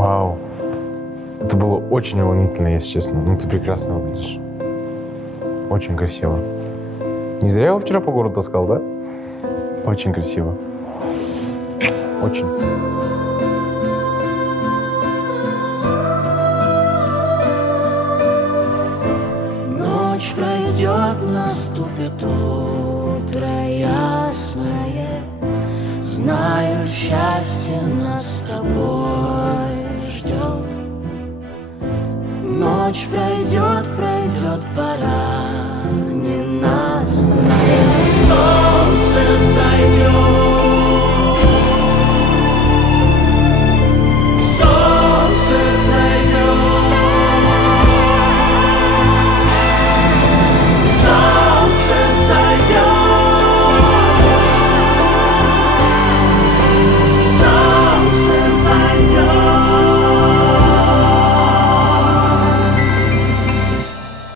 Вау. Это было очень волнительно, если честно. Ну, ты прекрасно выглядишь. Очень красиво. Не зря его вчера по городу таскал, да? Очень красиво. Очень. Ночь пройдет, наступит утро ясное. Знаю, счастье нас с тобой ждет. Ночь пройдет, пройдет пора ненастная. Солнце